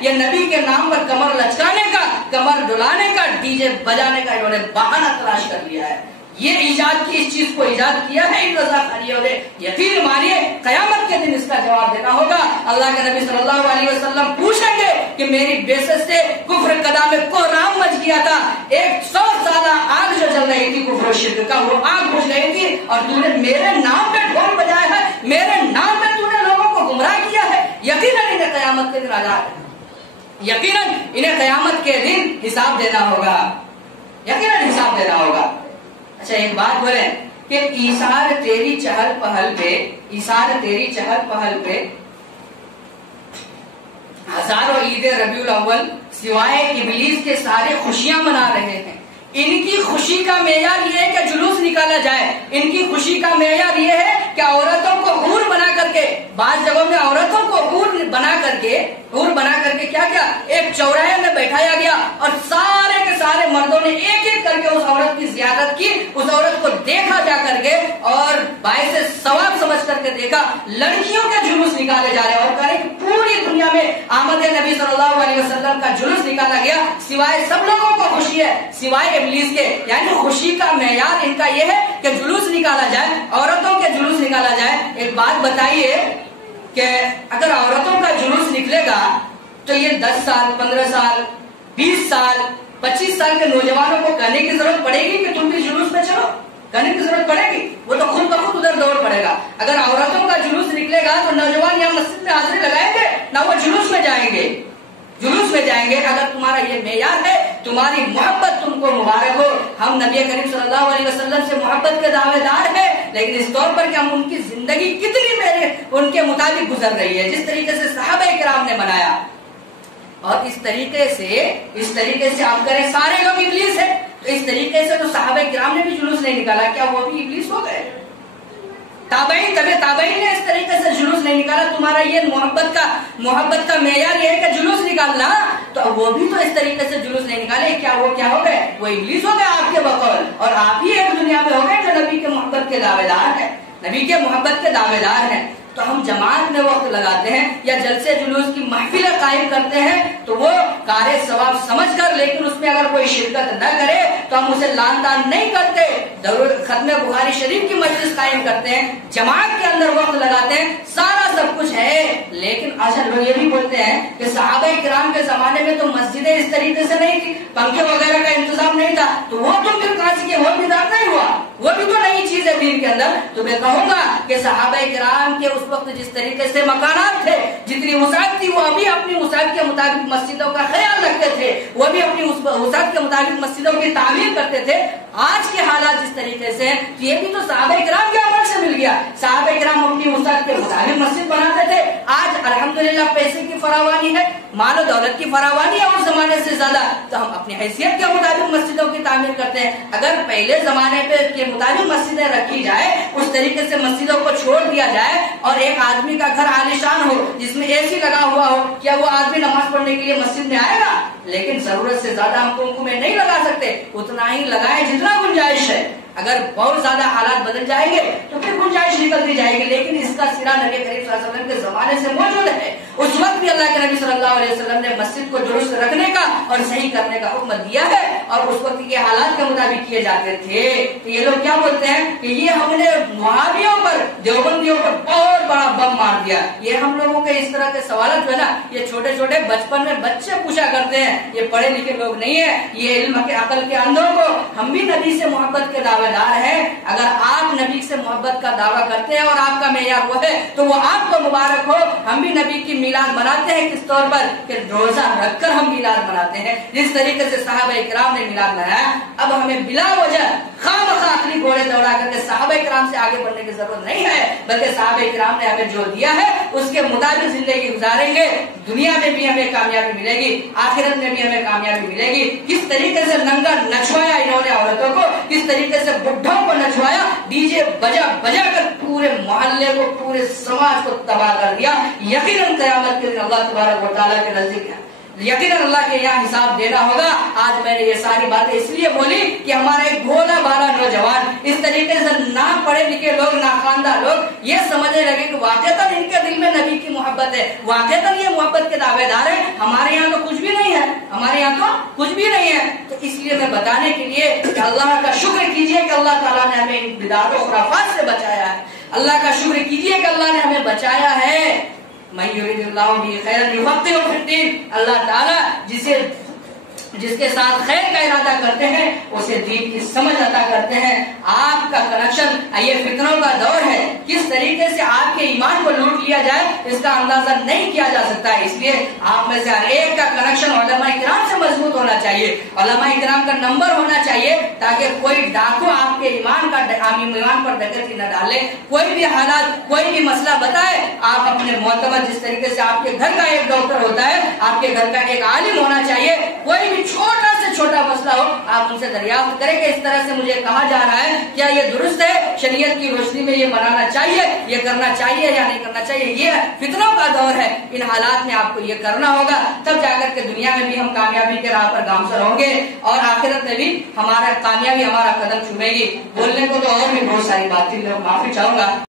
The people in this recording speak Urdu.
یہ نبی کے نام پر کمر لچکانے کا، کمر ڈلانے کا، ڈی جے بجانے کا انہوں نے بہانہ تلاش کر لیا ہے. یہ ایجاد کی، اس چیز کو ایجاد کیا ہے ان رضا خانیوں نے. یقین مانیے قیامت کے دن اس کا جواب دینا ہوگا. اللہ کے نبی صلی اللہ علیہ وسلم پوچھیں گے کہ میری بیست سے کفر قدا میں کوہرام مچ گیا تھا، 100 سالہ آگ جو جل رہی تھی کفر و شرک کا، وہ آگ بجھ گئی تھی، اور تو نے میرے نام پہ ڈھول بجایا ہے، میرے نام پہ تو نے لوگوں کو گمراہ کیا ہے. یقیناً انہیں قیامت کے دن عذاب ہے، یقیناً انہیں قیامت کے دن حساب دینا ہوگا، یقیناً حساب دینا ہوگا. اچھا ایک بات بولیں کہ ایثار تیری چہل پہل پہ، ایثار تیری چہل پہل پہ ہزاروں عید ربیع الاول سوائے ابلیس کے سارے خوشیاں منا رہے ہیں. ان کی خوشی کا معیار یہ ہے کہ جلوس نکالا جائے، ان کی خوشی کا معیار یہ ہے کہ عورتوں کو حور بنا کر کے، بعض جگہوں میں عورتوں کو حور بنا کر کے کیا کیا ایک چوراہے میں بیٹھایا گیا، اور سارے کے سارے مردوں نے ایک ایک کر کے اس عورت کی زیارت کی، اس عورت کو دیکھا جا کر کے، اور باعث ثواب سمجھ کر کے دیکھا. لڑکیوں کے جلوس نکالے جا رہے ہیں، اور کہہ رہے کہ پوری دنیا میں آمد نبی صلی اللہ علیہ وسلم کا جلوس نکالا گیا، سوائے سب لوگوں کو خوشی ہے سوائے ابلیس کے. یعنی خوشی کا معیار ان کا یہ ہے کہ جلوس نکالا جائے، عورتوں کے جلوس نکالا جائے. ایک بات بتائیے کہ اگر عورتوں کا جلوس نکلے گا تو یہ 10 سال 15 سال 20 سال 25 سال کے نوجوانوں کو کہنے کی ضرورت پڑے گی کہ تم بھی جلوس میں چلو؟ کہنے کی ضرورت پڑے گی؟ وہ تو خود بخود ادھر دوڑ پڑے گا. اگر عورتوں کا جلوس نکلے گا تو نوجوان یہاں مسجد میں حاضری لگائیں گے نہ وہ جلوس میں جائیں گے، جلوس میں جائیں گے. اگر تمہارا یہ معیار ہے، تمہاری محبت تم کو مبارک ہو. ہم نبی کریم صلی اللہ علیہ وسلم سے محبت کے دعوے دار ہیں، لیکن اس طور پر کہ ہم ان کی زندگی کتنی ان کے مطابق گزر رہی ہے، جس طریقے سے صحابہ کرام نے بنایا، اور اس طریقے سے آپ کریں سارے لوگ ابلیس ہیں، تو اس طریقے سے تو صحابہ کرام نے بھی جلوس نہیں نکالا، کیا وہ بھی ابلیس ہو گئے؟ تابعین نے اس طریقے سے جلوس نہیں نکالا. تمہارا یہ محبت کا معیار یہ ہے کہ جلوس نکالنا، تو وہ بھی تو اس طریقے سے جلوس نہیں نکالے، کیا وہ کیا ہو گئے؟ وہ ابلیس ہو گئے آپ کے بقول، اور آپ ہی ایک دنیا میں ہو گئے جو نبی کے محبت کے دعوے دار ہیں، نبی کے محبت کے دعوے دار ہیں. تو ہم جماعت میں وقت لگاتے ہیں یا جلسے جلوس کی محفلیں قائم کرتے ہیں تو وہ کار ثواب سمجھ کر، لیکن اس میں اگر کوئی شرکت نہ کرے تو ہم اسے لان تان نہیں کرتے. ختم بخاری شریف کی مجلس قائم کرتے ہیں، جماعت کے اندر وقت لگاتے ہیں، سارا سب کچھ ہے. لیکن آج لوگ یہ بھی بولتے ہیں کہ صحابہ کرام کے زمانے میں تو مسجدیں اس طریقے سے نہیں تھی، پنکھے وغیرہ کا انتظام نہیں تھا، تو وہ تو پھر کہاں سے وہ نظام نہیں ہوا، وہ بھی تو نئی چیز ہے دین کے اندر. تو میں کہوں گا کہ صحابہ کرام کے اس وقت جس طریقے سے مکانات تھے، جتنی وسعت تھی، وہ ابھی اپنی وسعت کے مطابق مسجدوں کا خیال رکھتے تھے، وہ بھی اپنی وسعت کے مطابق مسجدوں کی تعمیر کرتے تھے. آج کے حالات جس طریقے سے، یہ بھی تو صحابہ کرام کے عمل سے مل گیا. صحابہ کرام اپنی وسعت کے مطابق مسجد بناتے تھے. آج الحمدللہ پیسے کی فراوانی ہے، مال و دولت کی فراوانی ہے اس زمانے سے زیادہ، تو ہم اپنی حیثیت کے مطابق مسجدوں کی تعمیر کرتے ہیں. اگر پہلے زمانے کے مطابق مسجدیں رکھی جائے، اس طریقے سے مسجدوں کو چھوڑ دیا جائے، اور ایک آدمی کا گھر عالیشان ہو جس میں اے سی لگا ہوا ہو، کیا وہ آدمی نماز پڑھنے کے لیے مسجد میں آئے گا؟ لیکن ضرورت سے زیادہ ہم کنکو میں نہیں لگا سکتے، اتنا ہی لگائیں جتنا گنجائش ہے. اگر بہت زیادہ حالات بدل جائیں گے تو پھر گنجائش نکلتی جائے گی، لیکن اس کا سرا نبی کریم صلی اللہ علیہ وسلم کے زمانے سے موجود ہے. اس وقت بھی اللہ کے نبی صلی اللہ علیہ وسلم نے مسجد کو درست رکھنے کا اور صحیح کرنے کا حکم دیا ہے، اور اس وقت کے حالات کے مطابق کیے جاتے تھے. تو یہ لوگ کیا بولتے ہیں کہ یہ ہم نے وہابیوں پر، دیوبندیوں پر بہت بڑا بم مار دیا. یہ ہم لوگوں کے اس طرح کے سوالات جو ہے نا، یہ چھوٹے چھوٹے بچپن میں بچے پوچھا کرتے ہیں، یہ پڑھے لکھے لوگ نہیں ہیں، یہ علم کے عقل کے اندھوں کو. ہم بھی نبی سے محبت کے دعوے دار ہیں. اگر آپ نبی سے محبت کا دعویٰ کرتے ہیں اور آپ کا معیار وہ ہے تو وہ آپ کو مبارک ہو. ہم بھی نبی کی میلاد مناتے ہیں کس طور پر کہ روزہ رکھ کر ہم میلاد مناتے ہیں، جس طریقے سے صحابہ کرام نے میلاد منایا. اب ہمیں بلا وجہ خامخواہ عقلی گھوڑے دوڑا کر کے صحابہ کرام سے آگے بڑھنے کی ضرورت نہیں ہے، بلکہ صحابہ کرام نے ہمیں جو دیا ہے اس کے مطابق زندگی گزاریں گے. دنیا میں بھی ہمیں کامیابی ملے گی، آخرت میں بھی ہمیں کامیابی ملے گی. کس طریقے سے ننگا نچوایا انہوں نے عورتوں کو، کس طریقے سے بڈھوں کو نچوایا، ڈی جے بجا بجا کر پورے محلے کو، پورے سماج کو تباہ کر دیا. یقیناً قیامت کے دن اللہ تبارک و تعالیٰ کے نزدیک ہے، یقیناً اللہ کے یہاں حساب دینا ہوگا. آج میں نے یہ ساری باتیں اس لیے بولی کہ ہمارا ایک بھولا بھالا نوجوان، اس طریقے سے نہ پڑھے لکھے لوگ، نہ خواندہ لوگ یہ سمجھنے لگے کہ واقعتاً ان کے دل میں نبی کی محبت ہے، واقعتاً یہ محبت کے دعوے دار ہیں. ہمارے یہاں تو کچھ بھی نہیں ہے، ہمارے یہاں تو کچھ بھی نہیں ہے. تو اس لیے میں بتانے کے لیے کہ اللہ کا شکر کیجئے کہ اللہ تعالیٰ نے ہمیں ان بدعات و خرافات سے بچایا ہے. اللہ کا شکر کیجئے کہ اللہ نے ہمیں بچایا ہے. من یرید اللہ بہ خیرا یفقہہ فی الدین. اللہ تعالیٰ جس کے ساتھ خیر کا ارادہ کرتے ہیں اسے دین کی سمجھ عطا کرتے ہیں. آپ کا کنیکشن، یہ فتنوں کا دور ہے، کس طریقے سے آپ کے ایمان کو لوٹ لیا جائے اس کا اندازہ نہیں کیا جا سکتا ہے. اس لیے آپ میں سے ہر ایک کا کنیکشن علماء کرام سے مضبوط ہونا چاہیے، علماء کرام کا نمبر ہونا چاہیے، تاکہ کوئی ڈاکو آپ کے ایمان پر ڈکیتی نہ ڈالے. کوئی بھی حالات، کوئی بھی مسئلہ بتائے، آپ اپنے معتمد، جس طریقے سے آپ کے گھر کا ایک ڈاکٹر ہوتا ہے، آپ کے گھر کا ایک عالم ہونا چاہیے. کوئی بھی چھوٹا سے چھوٹا مسئلہ ہو آپ ان سے دریافت کریں کہ اس طرح سے مجھے کہا جا رہا ہے، کیا یہ درست ہے؟ شریعت کی روشنی میں یہ منانا چاہیے، یہ کرنا چاہیے یا نہیں کرنا چاہیے؟ یہ فتنوں کا دور ہے، ان حالات میں آپ کو یہ کرنا ہوگا، تب جا کر کے دنیا میں بھی ہم کامیابی کے راہ پر گامزن ہوں گے اور آخرت میں بھی ہمارا کامیابی ہمارا قدم چومے گی. بولنے کو تو اور بھی بہت ساری باتیں، میں معافی چاہوں گا.